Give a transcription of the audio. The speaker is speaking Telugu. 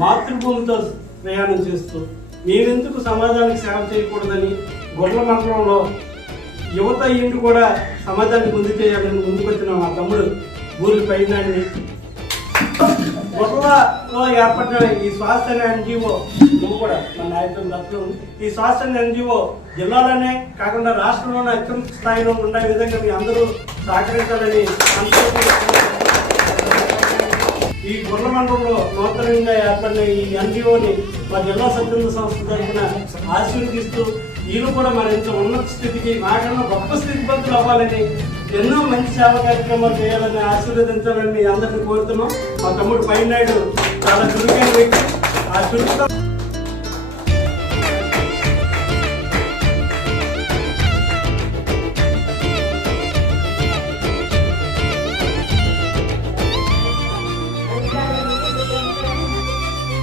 మాతృభూమితో ప్రయాణం చేస్తూ మేమెందుకు సమాజానికి సేవ చేయకూడదని గొర్రెల మండలంలో యువత ఇంటి కూడా సమాజానికి ముందు చేయాలని ముందుకొచ్చిన మా తమ్ముడు బూరి పైనాడిని గొర్రెలలో ఏర్పడిన ఈ స్వాస్థ్య ఎన్జిఓ నువ్వు కూడా మన నాయకులు దత్తు ఈ స్వాస్థ్య ఎన్జిఓ జిల్లాలోనే కాకుండా రాష్ట్రంలోనే అత్యున్నత స్థాయిలో ఉండే విధంగా మీ అందరూ సహకరించాలని ఈ గొర్రెల మండలంలో నూతనంగా ఏర్పడిన ఈ ఎన్జిఓని మా జిల్లా స్వచ్ఛంద సంస్థ తరఫున ఆశీర్వదిస్తూ వీళ్ళు కూడా మరింత ఉన్నత స్థితికి నాకన్నా గొప్ప స్థితిపతులు అవ్వాలని ఎన్నో మంచి సేవా కార్యక్రమాలు చేయాలని ఆశీర్వదించాలని మీ అందరినీ కోరుతున్నాం. మా తమ్ముడు పైనాయుడు చాలా చురుకైన వ్యక్తి. ఆ చురుకుతో